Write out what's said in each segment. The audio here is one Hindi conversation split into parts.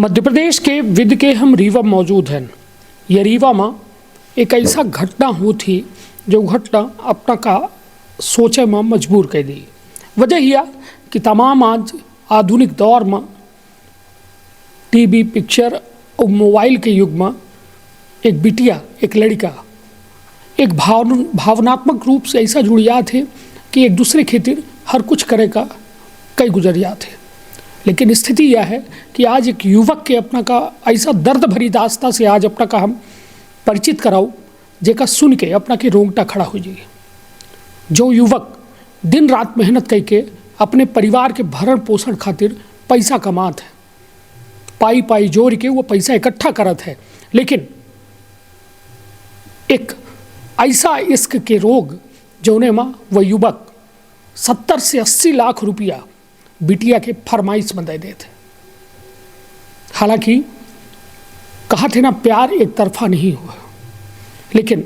मध्य प्रदेश के विद के हम रीवा मौजूद हैं। ये रीवा में एक ऐसा घटना हुई थी जो घटना अपना का सोचे में मजबूर कर दी। वजह यह कि तमाम आज आधुनिक दौर में टीवी पिक्चर और मोबाइल के युग में एक बिटिया एक लड़का एक भावनात्मक रूप से ऐसा जुड़िया थे कि एक दूसरे खातिर हर कुछ करे का कई गुजरिया थे। लेकिन स्थिति यह है कि आज एक युवक के अपना का ऐसा दर्द भरी दास्ता से आज अपना का हम परिचित कराओ जेका सुन के अपना के रोंगटा खड़ा हो जाए। जो युवक दिन रात मेहनत करके अपने परिवार के भरण पोषण खातिर पैसा कमात है, पाई पाई जोड़ के वो पैसा इकट्ठा करत है, लेकिन एक ऐसा इश्क के रोग जौने में वह युवक 70 से 80 लाख रुपया बिटिया के फरमाइश में दे देते। हालांकि कहा थे ना, प्यार एक तरफा नहीं हुआ, लेकिन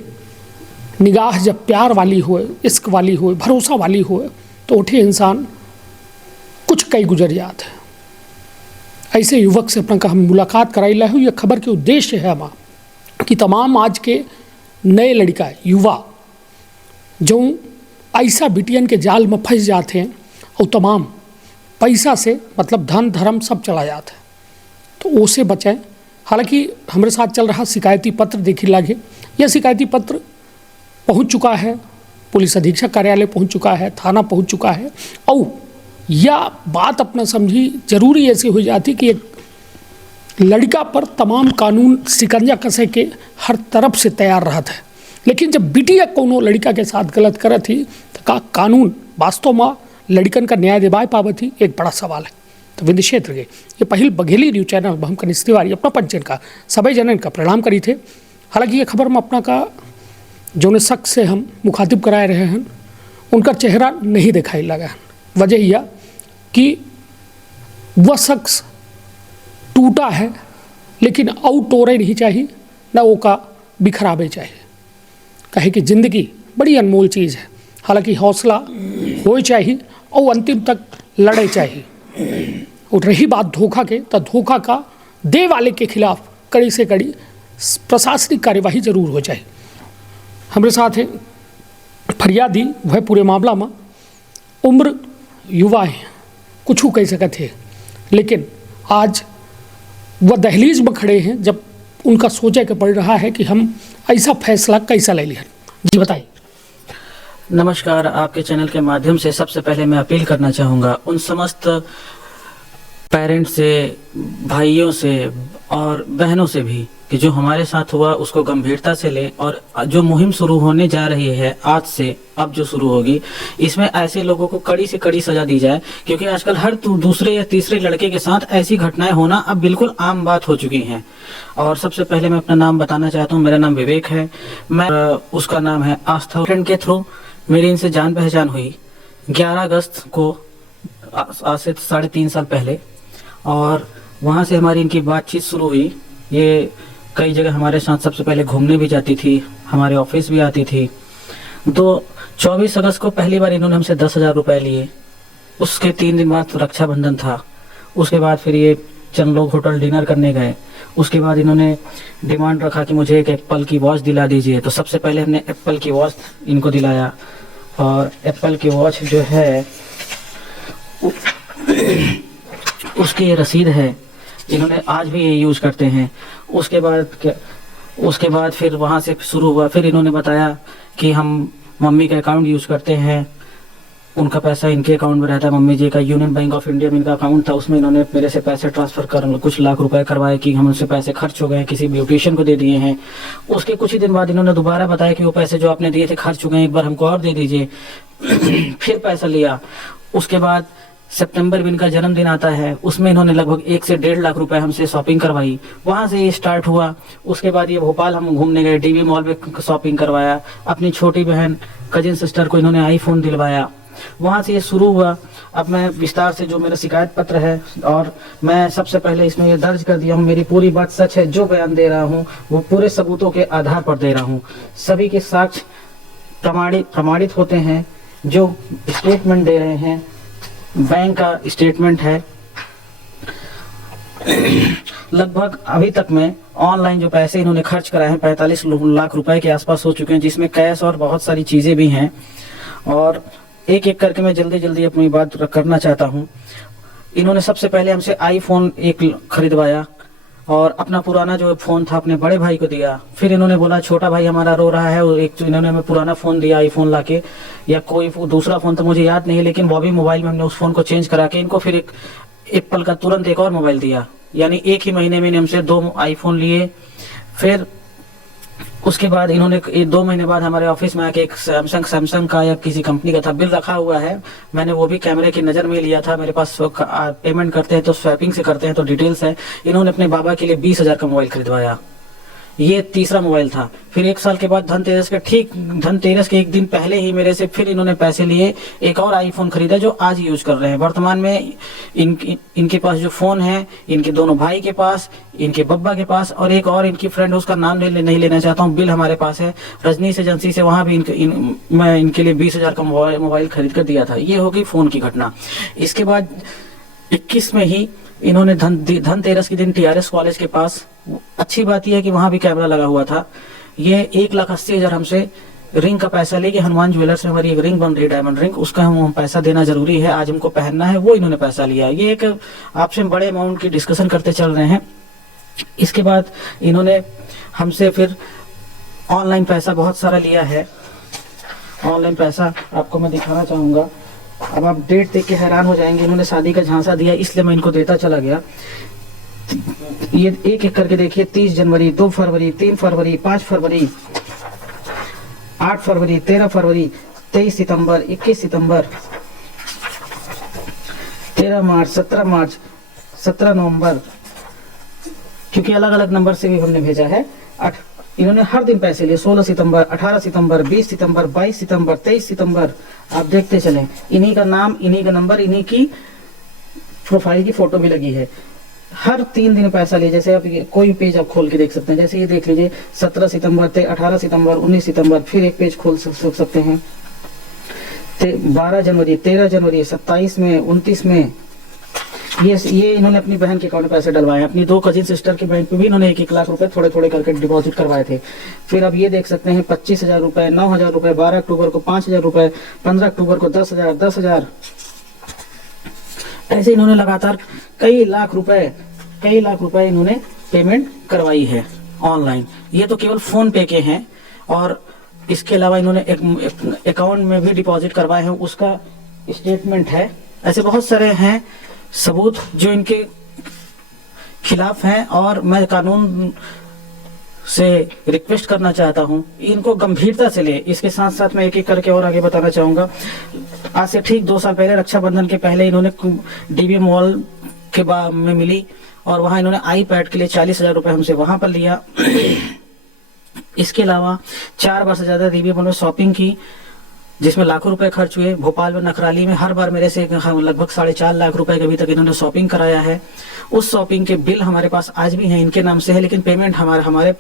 निगाह जब प्यार वाली हो, इश्क वाली हो, भरोसा वाली हो, तो उठे इंसान कुछ कई गुजर जाते हैं। ऐसे युवक से अपना का हम मुलाकात कराइला है। यह खबर के उद्देश्य है हमारा कि तमाम आज के नए लड़का युवा जो ऐसा बिटियन के जाल में फंस जाते हैं और तमाम पैसा से मतलब धन धर्म सब चला जाता है, तो उससे बचें। हालांकि हमारे साथ चल रहा शिकायती पत्र देखी लागे, यह शिकायती पत्र पहुंच चुका है, पुलिस अधीक्षक कार्यालय पहुंच चुका है, थाना पहुंच चुका है। और यह बात अपना समझी जरूरी ऐसी हो जाती कि एक लड़का पर तमाम कानून शिकंजा कसे के हर तरफ से तैयार रहा था, लेकिन जब बिटिया कोनो लड़का के साथ गलत करत थी तो का कानून वास्तव में लड़कन का न्याय दिवा पावत ही एक बड़ा सवाल है। तो विंध्य क्षेत्र के ये पहल बघेली न्यूज चैनल हम कनिष्ठ तिवारी अपना पंचन का सभी जनन का प्रणाम करी थे। हालांकि ये खबर में अपना का जो शख्स से हम मुखातिब कराए रहे हैं उनका चेहरा नहीं दिखाई लगा है। वजह यह कि वह शख्स टूटा है, लेकिन औ टोरे नहीं चाहिए ना वो का बिखरावे चाहिए। कहे कि ज़िंदगी बड़ी अनमोल चीज़ है, हालांकि हौसला हो चाहिए और अंतिम तक लड़े चाहिए। और रही बात धोखा के, तो धोखा का दे वाले के खिलाफ कड़ी से कड़ी प्रशासनिक कार्यवाही जरूर हो जाए। हमारे साथ है फरियादी, वह पूरे मामला में उम्र युवा है, कुछ कह सकते थे, लेकिन आज वह दहलीज में खड़े हैं जब उनका सोचे के पड़ रहा है कि हम ऐसा फैसला कैसा ले लिया। जी बताइए। नमस्कार, आपके चैनल के माध्यम से सबसे पहले मैं अपील करना चाहूँगा उन समस्त पेरेंट्स से, भाइयों से और बहनों से भी कि जो हमारे साथ हुआ उसको गंभीरता से लें, और जो मुहिम शुरू होने जा रही है आज से, अब जो शुरू होगी, इसमें ऐसे लोगों को कड़ी से कड़ी सजा दी जाए, क्योंकि आजकल हर दूसरे या तीसरे लड़के के साथ ऐसी घटनाएं होना अब बिल्कुल आम बात हो चुकी हैं। और सबसे पहले मैं अपना नाम बताना चाहता हूँ। मेरा नाम विवेक है, मैं उसका नाम है आस्था। फ्रेंड के थ्रू मेरी इनसे जान पहचान हुई 11 अगस्त को, आज से 3.5 साल पहले, और वहाँ से हमारी इनकी बातचीत शुरू हुई। ये कई जगह हमारे साथ सबसे पहले घूमने भी जाती थी, हमारे ऑफिस भी आती थी। 24 अगस्त को पहली बार इन्होंने हमसे 10,000 रुपये लिए। उसके 3 दिन बाद रक्षाबंधन था। उसके बाद फिर ये चंद लोग होटल डिनर करने गए। उसके बाद इन्होंने डिमांड रखा कि मुझे एक एप्पल की वॉच दिला दीजिए। तो सबसे पहले हमने एप्पल की वॉच इनको दिलाया, और एप्पल की वॉच जो है उसकी ये रसीद है, इन्होंने आज भी ये यूज़ करते हैं। उसके बाद फिर वहाँ से शुरू हुआ। फिर इन्होंने बताया कि हम मम्मी का अकाउंट यूज़ करते हैं, उनका पैसा इनके अकाउंट में रहता है। मम्मी जी का यूनियन बैंक ऑफ इंडिया में इनका अकाउंट था, उसमें इन्होंने मेरे से पैसे ट्रांसफ़र कर कुछ लाख रुपए करवाए कि हम उनसे पैसे खर्च हो गए, किसी ब्यूटिशियन को दे दिए हैं। उसके कुछ ही दिन बाद इन्होंने दोबारा बताया कि वो पैसे जो आपने दिए थे खर्च हो गए, एक बार हमको और दे दीजिए। फिर पैसा लिया। उसके बाद सितंबर में इनका जन्मदिन आता है, उसमें इन्होंने लगभग 1 से 1.5 लाख रुपए हमसे शॉपिंग करवाई। वहाँ से ये स्टार्ट हुआ। उसके बाद ये भोपाल हम घूमने गए, डीवी मॉल में शॉपिंग करवाया। अपनी छोटी बहन कजिन सिस्टर को इन्होंने आईफोन दिलवाया। वहाँ से ये शुरू हुआ। अब मैं विस्तार से जो मेरा शिकायत पत्र है, और मैं सबसे पहले इसमें ये दर्ज कर दिया हूँ। मेरी पूरी बात सच है, जो बयान दे रहा हूँ वो पूरे सबूतों के आधार पर दे रहा हूँ। सभी के साक्ष्य प्रमाणित होते हैं। जो स्टेटमेंट दे रहे हैं बैंक का स्टेटमेंट है। लगभग अभी तक में ऑनलाइन जो पैसे इन्होंने खर्च कराए हैं 45 लाख रुपए के आसपास हो चुके हैं, जिसमें कैश और बहुत सारी चीज़ें भी हैं। और एक एक करके मैं जल्दी जल्दी अपनी बात करना चाहता हूँ। इन्होंने सबसे पहले हमसे आईफोन 1 खरीदवाया और अपना पुराना जो फ़ोन था अपने बड़े भाई को दिया। फिर इन्होंने बोला छोटा भाई हमारा रो रहा है, और एक तो इन्होंने हमें पुराना फ़ोन दिया आईफोन लाके, या कोई दूसरा फ़ोन तो मुझे याद नहीं है, लेकिन बॉबी मोबाइल में हमने उस फ़ोन को चेंज करा के इनको फिर एक एप्पल का तुरंत एक और मोबाइल दिया। यानी एक ही महीने में हमसे 2 आईफोन लिए। फिर उसके बाद इन्होंने 2 महीने बाद हमारे ऑफिस में आके एक सैमसंग का या किसी कंपनी का था बिल रखा हुआ है, मैंने वो भी कैमरे की नज़र में लिया था। मेरे पास पेमेंट करते हैं तो स्वैपिंग से करते हैं तो डिटेल्स है। इन्होंने अपने बाबा के लिए 20,000 का मोबाइल खरीदवाया। ये तीसरा मोबाइल था। फिर 1 साल के बाद धनतेरस के एक दिन पहले ही मेरे से फिर इन्होंने पैसे लिए, एक और आईफोन खरीदा जो आज यूज कर रहे हैं। वर्तमान में इनके पास जो फोन है, इनके दोनों भाई के पास, इनके बब्बा के पास, और एक और इनकी फ्रेंड, उसका नाम नहीं लेना चाहता हूँ, बिल हमारे पास है रजनीश एजेंसी से, वहां भी मैं इनके लिए 20,000 का मोबाइल खरीद कर दिया था। ये होगी फोन की घटना। इसके बाद 21 में ही इन्होंने धनतेरस के दिन TRS कॉलेज के पास, अच्छी बात यह है कि वहां भी कैमरा लगा हुआ था, ये 1,80,000 हमसे रिंग का पैसा लेके हनुमान ज्वेलर्स में हमारी एक रिंग बन रही है, डायमंड रिंग, उसका हम पैसा देना जरूरी है, आज हमको पहनना है, वो इन्होंने पैसा लिया। ये एक आपसे बड़े अमाउंट की डिस्कशन करते चल रहे हैं। इसके बाद इन्होंने हमसे फिर ऑनलाइन पैसा बहुत सारा लिया है। ऑनलाइन पैसा आपको मैं दिखाना चाहूंगा। अब आप डेट देख के हैरान हो जाएंगे। इन्होंने शादी का झांसा दिया, इसलिए मैं इनको देता चला गया। ये एक एक करके देखिए, 30 जनवरी, 2 फरवरी, 3 फरवरी, 5 फरवरी, 8 फरवरी, 13 फरवरी, 23 सितंबर, 21 सितंबर, 13 मार्च, 17 मार्च, 17 नवंबर, क्योंकि अलग अलग नंबर से भी हमने भेजा है। इन्होंने हर दिन पैसे लिए। 16 सितंबर, 18 सितंबर, 20 सितंबर, 22 सितंबर, 23 सितंबर, आप देखते चलें। इन्हीं का नाम, इन्हीं का नंबर, इन्हीं की प्रोफाइल की फोटो भी लगी है। हर 3 दिन पैसा लिए। जैसे आप कोई पेज आप खोल के देख सकते हैं, जैसे ये देख लीजिए, 17 सितंबर, 18 सितंबर, 19 सितंबर, फिर एक पेज खोल सकते हैं, 12 जनवरी, 13 जनवरी, 27 में, 29 में। ये इन्होंने अपनी बहन के अकाउंट में पैसे डलवाए हैं। अपनी 2 कजिन सिस्टर के बैंक पे भी इन्होंने 1-1 लाख रुपए थोड़े थोड़े करके डिपॉजिट करवाए थे। फिर अब ये देख सकते हैं, 25,000 रुपए, 9,000 रुपए, 12 अक्टूबर को 5,000 रुपए, 15 अक्टूबर को 10,000, 10,000, ऐसे इन्होंने लगातार कई लाख रुपए इन्होंने पेमेंट करवाई है ऑनलाइन। ये तो केवल फोन पे के हैं, और इसके अलावा इन्होंने एक अकाउंट में भी डिपॉजिट करवाए हैं, उसका स्टेटमेंट है। ऐसे बहुत सारे हैं सबूत जो इनके खिलाफ हैं, और मैं कानून से रिक्वेस्ट करना चाहता हूं, इनको गंभीरता से ले। इसके साथ साथ मैं एक एक करके और आगे बताना चाहूंगा। आज से ठीक 2 साल पहले, रक्षाबंधन के पहले, इन्होंने DB मॉल के में मिली, और वहां इन्होंने iPad के लिए 40,000 रुपए हमसे वहां पर लिया। इसके अलावा 4 बार से ज्यादा DB मॉल में शॉपिंग की, जिसमें लाखों रुपए खर्च हुए। भोपाल में नखराली में हर बार मेरे से लगभग 4.5 लाख रुपए के अभी तक इन्होंने शॉपिंग कराया है। उस शॉपिंग के बिल हमारे पास आज भी हैं, इनके नाम से है, लेकिन पेमेंट हमारे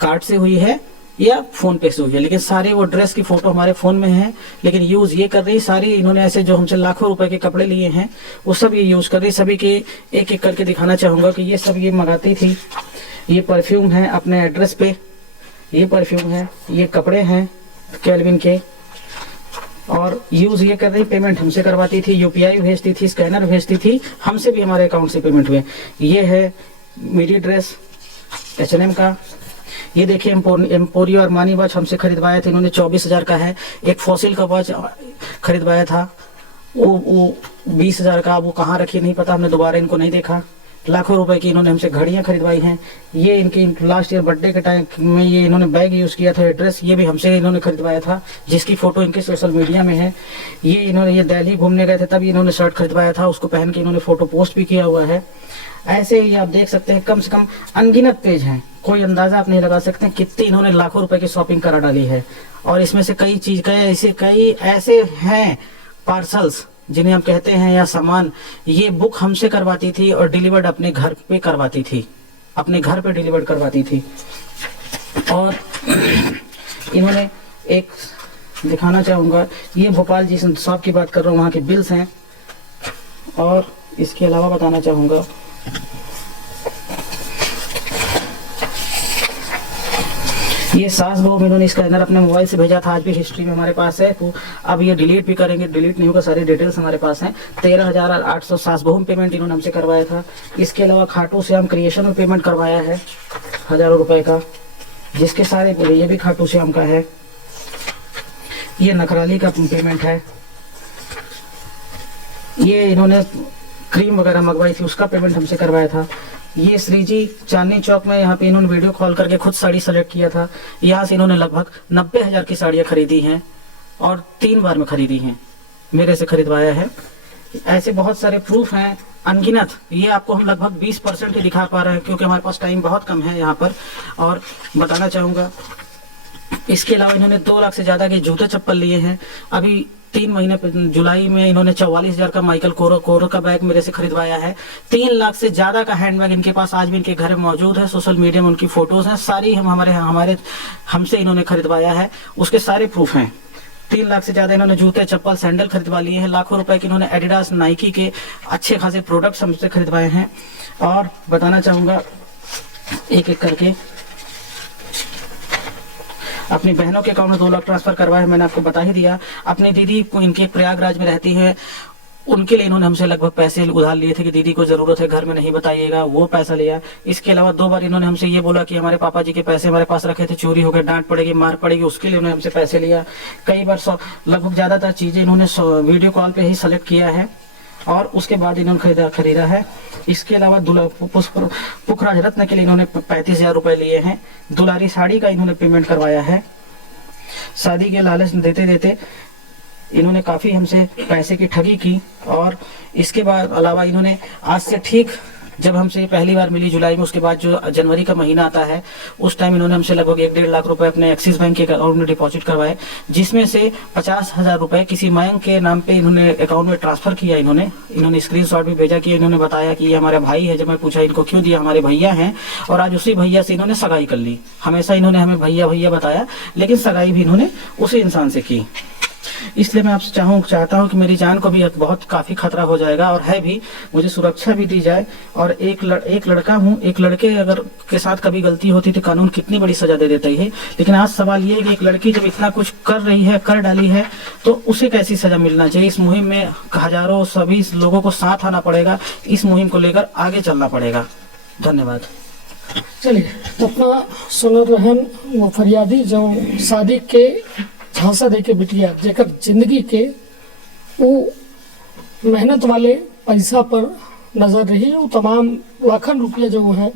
कार्ड से हुई है या फोन पे से हुई है। लेकिन सारे वो ड्रेस की फोटो हमारे फोन में है, लेकिन यूज ये कर रही सारी इन्होंने, ऐसे जो हमसे लाखों रुपए के कपड़े लिए हैं वो सब ये यूज कर रही। सभी के एक एक करके दिखाना चाहूंगा कि ये सब ये मंगाती थी। ये परफ्यूम है अपने एड्रेस पे, ये परफ्यूम है, ये कपड़े हैं कैल्विन के, और यूज ये कर रही, पेमेंट हमसे करवाती थी, UPI भेजती थी, स्कैनर भेजती थी, हमसे भी हमारे अकाउंट से पेमेंट हुए। ये है मेरी ड्रेस H&M का। ये देखिए एम्पोरियो और मानी वॉच हमसे खरीदवाया था इन्होंने, 24,000 का है। एक फॉसिल का वॉच खरीदवाया था, वो 20,000 का, वो कहाँ रखी नहीं पता, हमने दोबारा इनको नहीं देखा। लाखों रुपए की इन्होंने हमसे घड़ियां खरीदवाई हैं। ये इनकी लास्ट ईयर बर्थडे के टाइम में ये इन्होंने बैग यूज किया था, ड्रेस, ये भी हमसे इन्होंने खरीदवाया था, जिसकी फोटो इनके सोशल मीडिया में है। ये दिल्ली घूमने गए थे, तब इन्होंने शर्ट खरीदवाया था, उसको पहन के इन्होंने फोटो पोस्ट भी किया हुआ है। ऐसे ही आप देख सकते हैं, कम से कम अनगिनत पेज हैं, कोई अंदाजा आप नहीं लगा सकते कितनी इन्होंने लाखों रुपए की शॉपिंग करा डाली है। और इसमें से कई ऐसे हैं पार्सल्स जिन्हें हम कहते हैं, या सामान, ये बुक हमसे करवाती थी और डिलीवर्ड अपने घर पे करवाती थी, अपने घर पे डिलीवर्ड करवाती थी। और इन्होंने एक दिखाना चाहूंगा, ये भोपाल जिस शॉप की बात कर रहा हूँ वहाँ के बिल्स हैं। और इसके अलावा बताना चाहूंगा, ये सास बहू में इन्होंने स्कैनर अपने मोबाइल से भेजा था, आज भी हिस्ट्री में हमारे पास है। तो अब ये डिलीट भी करेंगे, डिलीट नहीं होगा, सारी डिटेल्स हमारे पास हैं। 13,800 सास बहू में पेमेंट इन्होंने हमसे करवाया था। इसके अलावा खाटू श्याम क्रिएशन में पेमेंट करवाया है हज़ारों रुपए का, जिसके सारे ये भी खाटू श्याम का है। ये नखराली का पेमेंट है। ये इन्होंने क्रीम वगैरह मंगवाई थी, उसका पेमेंट हमसे करवाया था। ये श्री जी चांदनी चौक में यहाँ पे इन्होंने वीडियो कॉल करके खुद साड़ी सेलेक्ट किया था। यहाँ से इन्होंने लगभग 90,000 की साड़ियाँ खरीदी हैं और 3 बार में खरीदी हैं, मेरे से खरीदवाया है। ऐसे बहुत सारे प्रूफ हैं अनगिनत। ये आपको हम लगभग 20% के दिखा पा रहे हैं क्योंकि हमारे पास टाइम बहुत कम है यहाँ पर। और बताना चाहूँगा, इसके अलावा इन्होंने 2 लाख से ज़्यादा के जूते चप्पल लिए हैं। अभी 3 महीने जुलाई में इन्होंने 44,000 का माइकल कोरो का बैग मेरे से खरीदवाया है। 3 लाख से ज्यादा का हैंडबैग इनके पास आज भी इनके घर में मौजूद है। सोशल मीडिया में उनकी फोटोज हैं, सारी हमसे इन्होंने खरीदवाया है, उसके सारे प्रूफ हैं। 3 लाख से ज्यादा इन्होंने जूते चप्पल सैंडल खरीदवा लिए हैं। लाखों रुपए के इन्होंने एडिडास नाइकी के अच्छे खासे प्रोडक्ट्स हमसे खरीदवाए हैं। और बताना चाहूंगा एक एक करके, अपनी बहनों के अकाउंट में 2 लाख ट्रांसफर करवाया है, मैंने आपको बता ही दिया। अपनी दीदी इनके प्रयागराज में रहती है, उनके लिए इन्होंने हमसे लगभग पैसे उधार लिए थे कि दीदी को जरूरत है, घर में नहीं बताइएगा, वो पैसा लिया। इसके अलावा 2 बार इन्होंने हमसे ये बोला कि हमारे पापा जी के पैसे हमारे पास रखे थे, चोरी हो गए, डांट पड़ेगी, मार पड़ेगी, उसके लिए उन्होंने हमसे पैसे लिया। कई बार लगभग ज्यादातर चीजें इन्होंने वीडियो कॉल पे ही सेलेक्ट किया है और उसके बाद इन्होंने खरीदा है। इसके अलावा पुखराज रत्न के लिए इन्होंने 35,000 रुपए लिए हैं। दुलारी साड़ी का इन्होंने पेमेंट करवाया है। शादी के लालच देते देते इन्होंने काफी हमसे पैसे की ठगी की। और इसके बाद अलावा इन्होंने आज से ठीक जब हमसे पहली बार मिली जुलाई में, उसके बाद जो जनवरी का महीना आता है उस टाइम इन्होंने हमसे लगभग 1-1.5 लाख रुपए अपने एक्सिस बैंक के अकाउंट में डिपॉजिट करवाए, जिसमें से 50,000 रुपए किसी मयंक के नाम पे इन्होंने अकाउंट में ट्रांसफर किया। इन्होंने स्क्रीनशॉट भी भेजा कि इन्होंने बताया कि ये हमारे भाई है। जब मैं पूछा इनको क्यों दिया, हमारे भैया हैं, और आज उसी भैया से इन्होंने सगाई कर ली। हमेशा इन्होंने हमें भैया भैया बताया, लेकिन सगाई भी इन्होंने उसी इंसान से की। इसलिए मैं आपसे चाहता हूं कि मेरी जान को भी बहुत काफी खतरा हो जाएगा और है भी, मुझे सुरक्षा भी दी जाए। और एक लड़का हूं, एक लड़के अगर के साथ कभी गलती होती तो कानून कितनी बड़ी सजा दे देता है। लेकिन आज सवाल ये है कि एक लड़की जब इतना कुछ कर डाली है तो उसे कैसी सजा मिलना चाहिए। इस मुहिम में हजारों सभी लोगों को साथ आना पड़ेगा, इस मुहिम को लेकर आगे चलना पड़ेगा। धन्यवाद। चलिए, अपना सुनर रहन वो फरियादी जो शादी के झांसा दे के बिटिया जेकर जिंदगी के वो मेहनत वाले पैसा पर नजर रही, वो तमाम लाखन रुपया जो है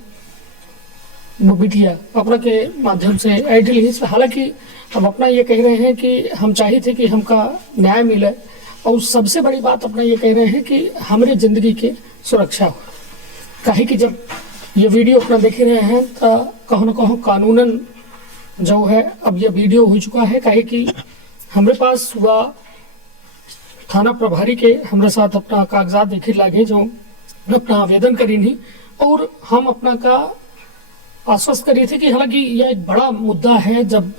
वो बिटिया अपना के माध्यम से आइडियल ही। हालांकि हम अपना ये कह रहे हैं कि हम चाहे थे कि हमका न्याय मिले, और सबसे बड़ी बात अपना ये कह रहे हैं कि हमारे जिंदगी की सुरक्षा हो। काहे कि जब ये वीडियो अपना देख रहे हैं तो कहो न कहो कानूनन जो है अब ये वीडियो हो चुका है। काहे कि हमारे पास हुआ थाना प्रभारी के हमारे साथ अपना कागजात देखे लागे जो अपना आवेदन करी नहीं, और हम अपना का आश्वस्त करी थे कि हालांकि यह एक बड़ा मुद्दा है जब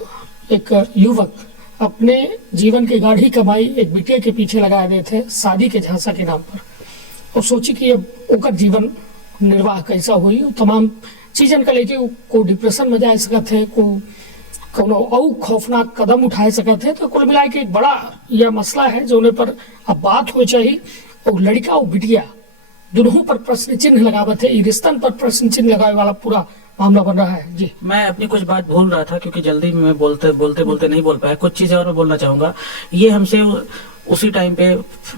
एक युवक अपने जीवन की गाढ़ी कमाई एक बिटिया के पीछे लगा गए थे शादी के झांसा के नाम पर, और सोची कि अब उनका जीवन निर्वाह कैसा हुई। तमाम चीजन का लेके को डिप्रेशन में जा सकते थे, को खौफनाक कदम उठा सकते थे। तो कुल मिला के एक बड़ा यह मसला है जो उन्हें पर अब बात हो चाहिए। और लड़का और बिटिया दोनों पर प्रश्न चिन्ह लगावत है, रिश्तन पर प्रश्न चिन्ह लगाने वाला पूरा मामला बन रहा है। जी, मैं अपनी कुछ बात भूल रहा था क्योंकि जल्दी में बोलते नहीं बोल पाया। कुछ चीजें और मैं बोलना चाहूंगा। ये हमसे उसी टाइम पे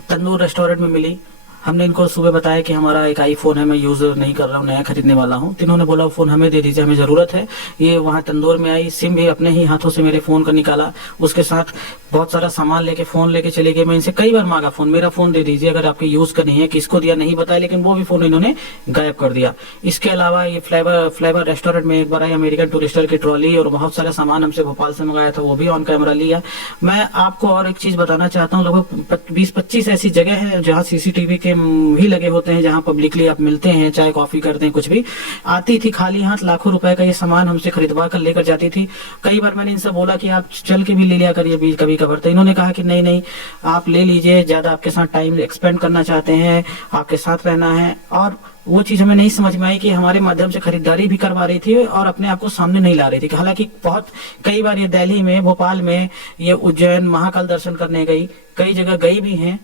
तंदूर रेस्टोरेंट में मिली। हमने इनको सुबह बताया कि हमारा एक आईफोन है, मैं यूज नहीं कर रहा हूँ, नया खरीदने वाला हूँ। तो इन्होंने बोला फोन हमें दे दीजिए, हमें जरूरत है। ये वहाँ तंदूर में आई, सिम भी अपने ही हाथों से मेरे फोन का निकाला, उसके साथ बहुत सारा सामान लेके फोन लेके चले गए। मैं इनसे कई बार मांगा फोन, मेरा फोन दे दीजिए अगर आपके यूज का नहीं है। किसको दिया नहीं बताया, लेकिन वो भी फोन इन्होंने गायब कर दिया। इसके अलावा ये फ्लेवर रेस्टोरेंट में एक बार आई अमेरिकन टूरिस्टर की ट्रॉली और बहुत सारा सामान हमसे भोपाल से मंगाया था, वो भी ऑन कैमरा लिया। मैं आपको और एक चीज बताना चाहता हूँ, लगभग 20-25 ऐसी जगह है जहाँ CCTV के भी लगे होते हैं, जहाँ पब्लिकली आप मिलते हैं, चाय कॉफी करते हैं, कुछ भी। आती थी खाली हाथ, लाखों रुपए का ये सामान हमसे खरीदवा कर लेकर जाती थी। कई बार मैंने इनसे बोला कि आप चल के भी ले लिया करिए कभी कवर। तो इन्होंने कहा कि नहीं नहीं आप ले लीजिए, ज़्यादा आपके साथ टाइम एक्सपेंड करना चाहते हैं, आपके साथ रहना है। और वो चीज़ हमें नहीं समझ में आई कि हमारे माध्यम से खरीदारी भी करवा रही थी और अपने आप को सामने नहीं ला रही थी। हालांकि बहुत कई बार ये दिल्ली में, भोपाल में, ये उज्जैन महाकाल दर्शन करने गई, कई जगह गई भी हैं।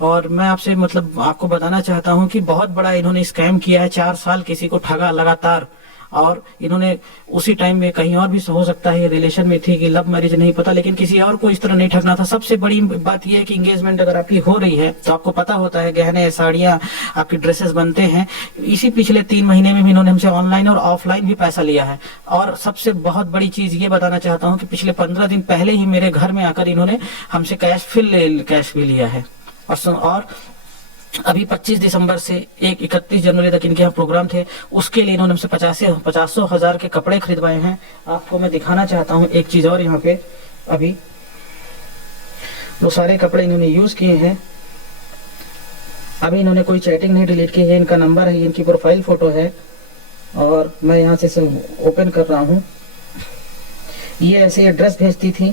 और मैं आपसे मतलब आपको बताना चाहता हूं कि बहुत बड़ा इन्होंने स्कैम किया है। 4 साल किसी को ठगा लगातार, और इन्होंने उसी टाइम में कहीं और भी हो सकता है ये रिलेशन में थी कि लव मैरिज, नहीं पता, लेकिन किसी और को इस तरह नहीं ठगना था। सबसे बड़ी बात यह है कि एंगेजमेंट अगर आपकी हो रही है तो आपको पता होता है गहने, साड़ियां, आपकी ड्रेसेस बनते हैं। इसी पिछले 3 महीने में भी इन्होंने हमसे ऑनलाइन और ऑफलाइन भी पैसा लिया है। और सबसे बहुत बड़ी चीज ये बताना चाहता हूँ कि पिछले 15 दिन पहले ही मेरे घर में आकर इन्होंने हमसे कैश भी लिया है। और अभी 25 दिसंबर से 31 जनवरी तक इनके यहाँ प्रोग्राम थे, उसके लिए इन्होंने हमसे 50 हजार के कपड़े खरीदवाए हैं। आपको मैं दिखाना चाहता हूँ एक चीज और, यहाँ पे अभी वो सारे कपड़े इन्होंने यूज किए हैं। अभी इन्होंने कोई चैटिंग नहीं डिलीट की है, इनका नंबर है, इनकी प्रोफाइल फोटो है, और मैं यहाँ से सब ओपन कर रहा हूँ। ये ऐसे ये ड्रेस भेजती थी,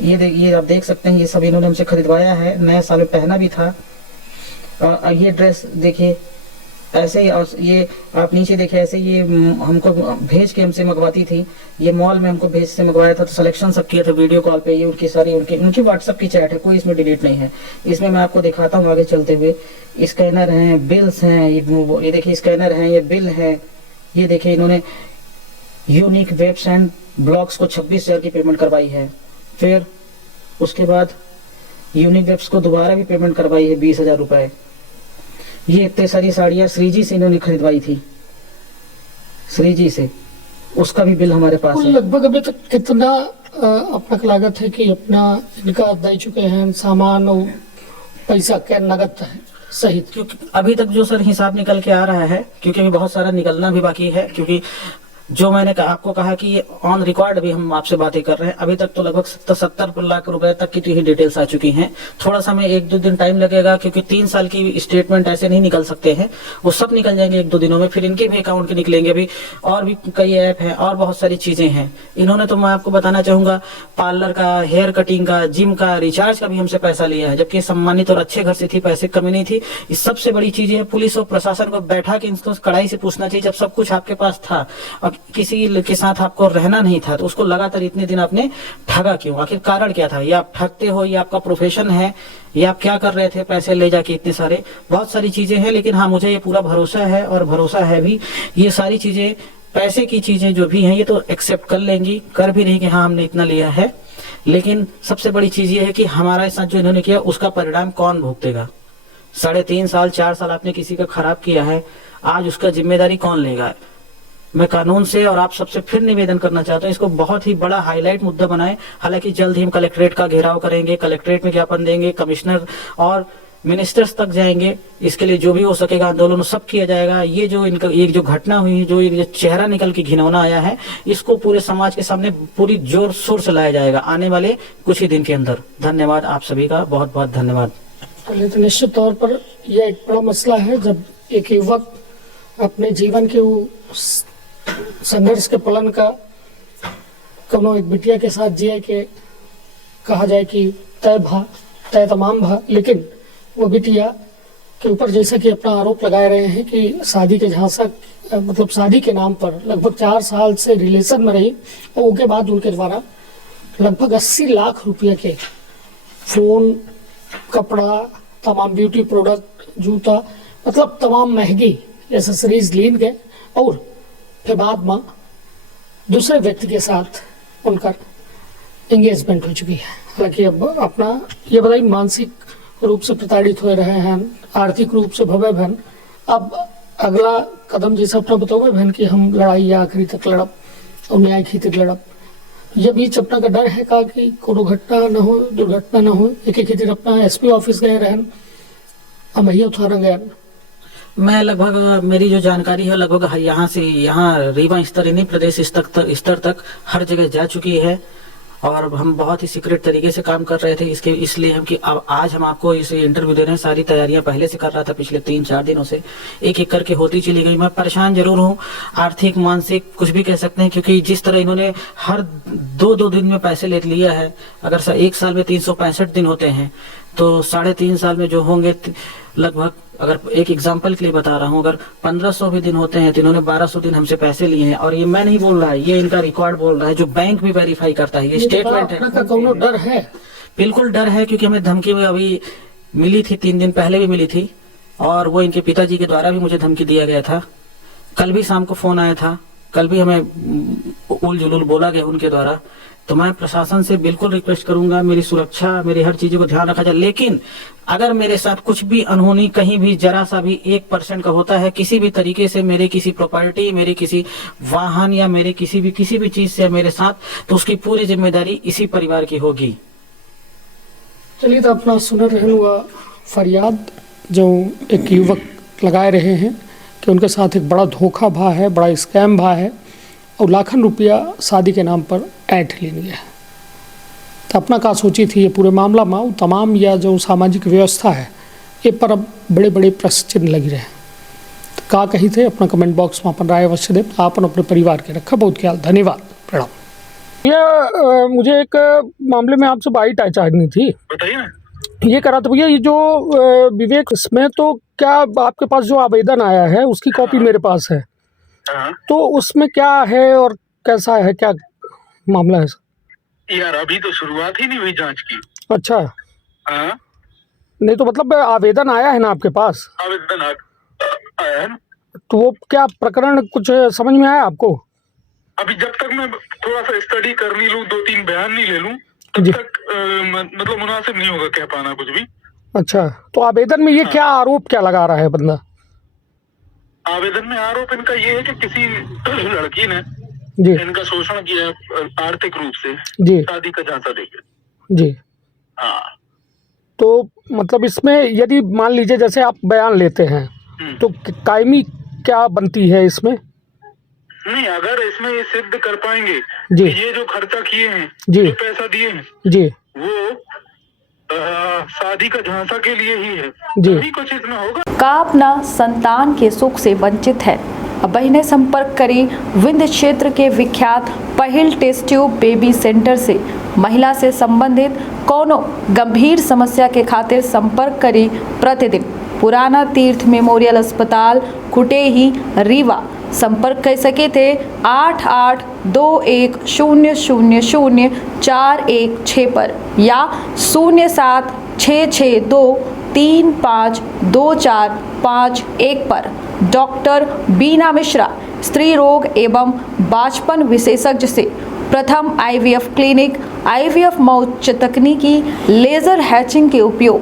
ये आप देख सकते हैं, ये सब इन्होंने हमसे खरीदवाया है, नया साल में पहना भी था। और ये ड्रेस देखिए ऐसे ही, और ये आप नीचे देखिए ऐसे ये हमको भेज के हमसे मंगवाती थी। ये मॉल में हमको भेज से मंगवाया था, तो सिलेक्शन सब किया था वीडियो कॉल पे। ये उनकी सारी उनकी व्हाट्सएप की चैट है, कोई इसमें डिलीट नहीं है। इसमें मैं आपको दिखाता हूँ आगे चलते हुए। स्कैनर हैं, बिल्स हैं, ये देखिए स्कैनर हैं, ये बिल है। ये देखिए इन्होंने यूनिक वेब्स एंड ब्लॉग्स को 26,000 की पेमेंट करवाई है। फिर उसके बाद यूनिक वेब्स को दोबारा भी पेमेंट करवाई है 20,000 रुपए। ये इतने सारी साड़ियाँ श्रीजी से इन्होंने खरीदवाई थी, श्रीजी से, उसका भी बिल हमारे पास है। लगभग अभी तक कितना अपना लागत है कि अपना इनका दे चुके हैं सामान और पैसा क्या नगद है सहित? क्योंकि अभी तक जो सर हिसाब निकल के आ रहा है, क्योंकि अभी बहुत सारा निकलना भी बाकी है, क्योंकि जो मैंने आपको कहा कि ये ऑन रिकॉर्ड भी हम आपसे बातें कर रहे हैं, अभी तक तो लगभग 70 लाख रुपए तक की तो ही डिटेल्स आ चुकी हैं। थोड़ा सा में 1-2 दिन टाइम लगेगा, क्योंकि 3 साल की स्टेटमेंट ऐसे नहीं निकल सकते हैं, वो सब निकल जाएंगे 1-2 दिनों में। फिर इनके भी अकाउंट के निकलेंगे। अभी और भी कई ऐप हैं और बहुत सारी चीजें हैं। इन्होंने तो मैं आपको बताना चाहूंगा पार्लर का, हेयर कटिंग का, जिम का, रिचार्ज का भी हमसे पैसा लिया है, जबकि सम्मानित और अच्छे घर से थी, पैसे कमी नहीं थी। इस सबसे बड़ी चीज है, पुलिस और प्रशासन को बैठा के इनको कड़ाई से पूछना चाहिए, जब सब कुछ आपके पास था और किसी के साथ आपको रहना नहीं था, तो उसको लगातार इतने दिन आपने ठगा क्यों? आखिर कारण क्या था? या आप ठगते हो, या आपका प्रोफेशन है, या आप क्या कर रहे थे पैसे ले जाके? इतने सारे बहुत सारी चीजें हैं, लेकिन हाँ मुझे ये पूरा भरोसा है, और भरोसा है भी ये सारी चीजें, पैसे की चीजें जो भी हैं ये तो एक्सेप्ट कर लेंगी, कर भी रही कि हाँ हमने इतना लिया है। लेकिन सबसे बड़ी चीज ये है कि हमारे साथ जो इन्होंने किया उसका परिणाम कौन भुगतेगा? 3.5 साल 4 साल आपने किसी का खराब किया है, आज उसका जिम्मेदारी कौन लेगा? मैं कानून से और आप सबसे फिर निवेदन करना चाहता हूँ, इसको बहुत ही बड़ा हाईलाइट मुद्दा बनाएं। हालांकि जल्द ही हम कलेक्ट्रेट का घेराव करेंगे, कलेक्ट्रेट में ज्ञापन देंगे, कमिश्नर और मिनिस्टर्स तक जाएंगे। इसके लिए जो भी हो सकेगा आंदोलन सब किया जाएगा। ये जो इनका एक जो घटना हुई है, जो ये चेहरा निकल के घिनौना आया है, इसको पूरे समाज के सामने पूरी जोर शोर से लाया जाएगा आने वाले कुछ ही दिन के अंदर। धन्यवाद आप सभी का, बहुत बहुत धन्यवाद। तो निश्चित तौर पर यह एक बड़ा मसला है, जब एक युवक अपने जीवन के संघर्ष के पलन का कोनो एक बिटिया के साथ जिए के कहा जाए कि तय तमाम भा, लेकिन वो बिटिया के ऊपर जैसा कि अपना आरोप लगाए रहे हैं कि शादी के झांसा, मतलब शादी के नाम पर लगभग 4 साल से रिलेशन में रही, और उसके बाद उनके द्वारा लगभग 80 लाख रुपये के फोन, कपड़ा, तमाम ब्यूटी प्रोडक्ट, जूता, मतलब तमाम महंगी एसेसरीज लीन गए, और फिर बाद में दूसरे व्यक्ति के साथ उनका एंगेजमेंट हो चुकी है। हालांकि अब अपना ये बताइए मानसिक रूप से प्रताड़ित हो रहे हैं, आर्थिक रूप से भवे बहन। अब अगला कदम जैसा अपना बताओगे बहन कि हम लड़ाई या आखिरी तक लड़ब और न्याय खीतिर लड़ब, ये बीच अपना का डर है का कि कोनो घटना न हो, दुर्घटना न हो? एक खीतिर अपना SP ऑफिस गए रहन, अमैया थाना गए। मैं लगभग, मेरी जो जानकारी है लगभग यहाँ से यहाँ रीवा स्तर, नहीं प्रदेश स्तर तक हर जगह जा चुकी है। और हम बहुत ही सीक्रेट तरीके से काम कर रहे थे, इसके इसलिए हम कि अब आज हम आपको इसे इंटरव्यू दे रहे हैं। सारी तैयारियां पहले से कर रहा था पिछले 3-4 दिनों से, एक एक करके होती चली गई। मैं परेशान जरूर हूँ, आर्थिक मानसिक कुछ भी कह सकते हैं, क्योंकि जिस तरह इन्होंने हर 2-2 दिन में पैसे ले लिया है। अगर एक साल में 365 दिन होते हैं तो 3.5 साल में जो होंगे लगभग, अगर एक एग्जांपल के लिए बता रहा हूँ, अगर 1500 भी दिन होते हैं तो इन्होंने 1200 दिन हमसे पैसे लिए हैं। और ये मैं नहीं बोल रहा है, ये इनका रिकॉर्ड बोल रहा है, जो बैंक भी वेरीफाई करता है, ये स्टेटमेंट है। डर है? बिल्कुल डर है, क्योंकि हमें धमकी में अभी मिली थी, 3 दिन पहले भी मिली थी, और वो इनके पिताजी के द्वारा भी मुझे धमकी दिया गया था। कल भी शाम को फोन आया था, कल भी हमें उल जुलूल बोला गया उनके द्वारा। तो मैं प्रशासन से बिल्कुल रिक्वेस्ट करूंगा, मेरी सुरक्षा, मेरी हर चीजों को ध्यान रखा जाए। लेकिन अगर मेरे साथ कुछ भी अनहोनी कहीं भी जरा सा भी 1% का होता है, किसी भी तरीके से मेरे किसी प्रॉपर्टी, मेरे किसी वाहन या मेरे किसी भी चीज से मेरे साथ, तो उसकी पूरी जिम्मेदारी इसी परिवार की होगी। चलिए, तो अपना सुन रहे हुआ फरियाद जो एक युवक लगाए रहे हैं कि उनके साथ एक बड़ा धोखा भा है, बड़ा स्कैम भा है और लाखों रुपया शादी के नाम पर ऐंठ लेने गया। तो अपना का सोची थी ये पूरे मामला में तमाम या जो सामाजिक व्यवस्था है ये पर अब बड़े बड़े प्रश्न चिन्ह लगी रहे। तो का कही थे अपना कमेंट बॉक्स में अपन राय अवश्य दे। आप अपने परिवार के रखा बहुत ख्याल। धन्यवाद, प्रणाम। ये मुझे एक मामले में आपसे बाइट चाहनी थी, बताइए ना। ये करा तो भैया, ये जो विवेक, इसमें तो क्या आपके पास जो आवेदन आया है उसकी कॉपी मेरे पास है, तो उसमें क्या है और कैसा है, क्या मामला है सर? यार अभी तो शुरुआत ही नहीं हुई जांच की। अच्छा, हाँ, नहीं तो मतलब आवेदन आया है ना आपके पास? आवेदन आया है ना। तो वो क्या प्रकरण कुछ समझ में आया आपको? अभी जब तक मैं थोड़ा सा स्टडी कर नहीं लूँ, 2-3 बयान नहीं ले लूँ, तब जी। तक मतलब मुनासिब नहीं होगा कह पाना कुछ भी। अच्छा, तो आवेदन में ये क्या आरोप क्या लगा रहा है बंदा? आवेदन में आरोप इनका ये है कि किसी लड़की ने जी इनका शोषण किया आर्थिक रूप से, जी शादी का झांसा देकर। जी। हाँ, तो मतलब इसमें यदि मान लीजिए जैसे आप बयान लेते हैं तो कायमी क्या बनती है इसमें? नहीं, अगर इसमें ये सिद्ध कर पाएंगे जी। कि ये जो खर्चा किए हैं, जी। जो पैसा दिए हैं, जी वो शादी का झांसा के लिए ही है, जी। तभी कुछ इसमें होगा। का अपना संतान के सुख से वंचित है? अब बहिने संपर्क करें विंध्य क्षेत्र के विख्यात पहिल टेस्ट ट्यूब बेबी सेंटर से। महिला से संबंधित कोनो गंभीर समस्या के खातिर संपर्क करें प्रतिदिन पुराना तीर्थ मेमोरियल अस्पताल कुटेही रीवा। संपर्क कर सके थे 8821000416 पर या 0766235245 पर। डॉक्टर बीना मिश्रा, स्त्री रोग एवं बांझपन विशेषज्ञ से प्रथम IVF क्लिनिक, IVF मौच तकनीकी, लेजर हैचिंग के उपयोग,